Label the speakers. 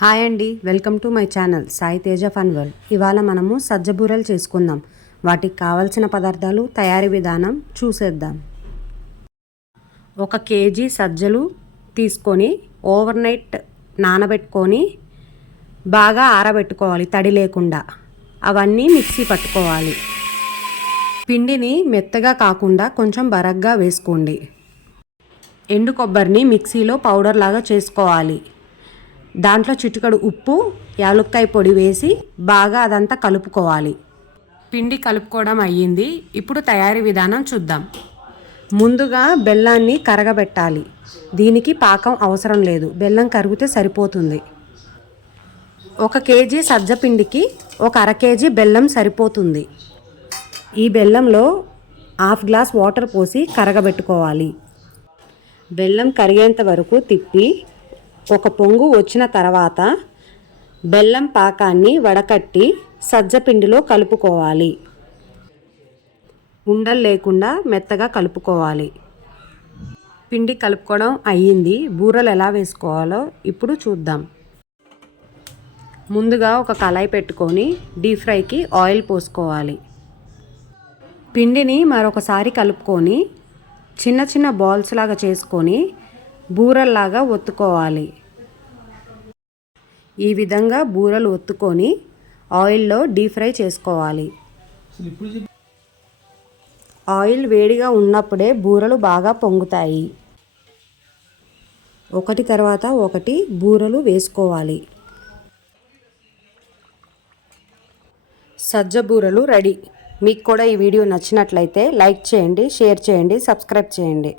Speaker 1: Hi అండి welcome to my channel Sai Teja fun world. ఇవాళ మనము సజ్జబూరలు చేసుకుందాం. వాటికి కావలసిన పదార్థాలు తయారీ విధానం చూసేద్దాం. ఒక కేజీ సజ్జలు తీసుకొని ఓవర్ నైట్ నానబెట్టుకొని బాగా ఆరబెట్టుకోవాలి తడి లేకుండా. అవన్నీ మిక్సీ పట్టుకోవాలి. పిండిని మెత్తగా కాకుండా కొంచెం బరగ్గా వేసుకోండి. ఎండు కొబ్బరిని మిక్సీలో పౌడర్ లాగా చేసుకోవాలి. దాంట్లో చిటికడు ఉప్పు యాలుక్కాయ పొడి వేసి బాగా అదంతా కలుపుకోవాలి. పిండి కలుపుకోవడం అయ్యింది. ఇప్పుడు తయారీ విధానం చూద్దాం. ముందుగా బెల్లాన్ని కరగబెట్టాలి. దీనికి పాకం అవసరం లేదు. బెల్లం కరిగితే సరిపోతుంది. ఒక కేజీ సజ్జ పిండికి ఒక అర కేజీ బెల్లం సరిపోతుంది. ఈ బెల్లంలో హాఫ్ గ్లాస్ వాటర్ పోసి కరగబెట్టుకోవాలి. బెల్లం కరిగేంత వరకు తిప్పి ఒక పొంగు వచ్చిన తర్వాత బెల్లం పాకాన్ని వడకట్టి సజ్జపిండిలో కలుపుకోవాలి. ఉండలు లేకుండా మెత్తగా కలుపుకోవాలి. పిండి కలుపుకోవడం అయ్యింది. బూరలు ఎలా వేసుకోవాలో ఇప్పుడు చూద్దాం. ముందుగా ఒక కళాయి పెట్టుకొని డీప్ ఫ్రైకి ఆయిల్ పోసుకోవాలి. పిండిని మరొకసారి కలుపుకొని చిన్న చిన్న బాల్స్ లాగా చేసుకొని బూరల్లాగా ఒత్తుకోవాలి. ఈ విధంగా బూరలు ఒత్తుకొని ఆయిల్లో డీప్ ఫ్రై చేసుకోవాలి. ఆయిల్ వేడిగా ఉన్నప్పుడే బూరలు బాగా పొంగుతాయి. ఒకటి తర్వాత ఒకటి బూరలు వేసుకోవాలి. సజ్జ బూరలు రెడీ. మీకు కూడా ఈ వీడియో నచ్చినట్లయితే లైక్ చేయండి షేర్ చేయండి సబ్స్క్రైబ్ చేయండి.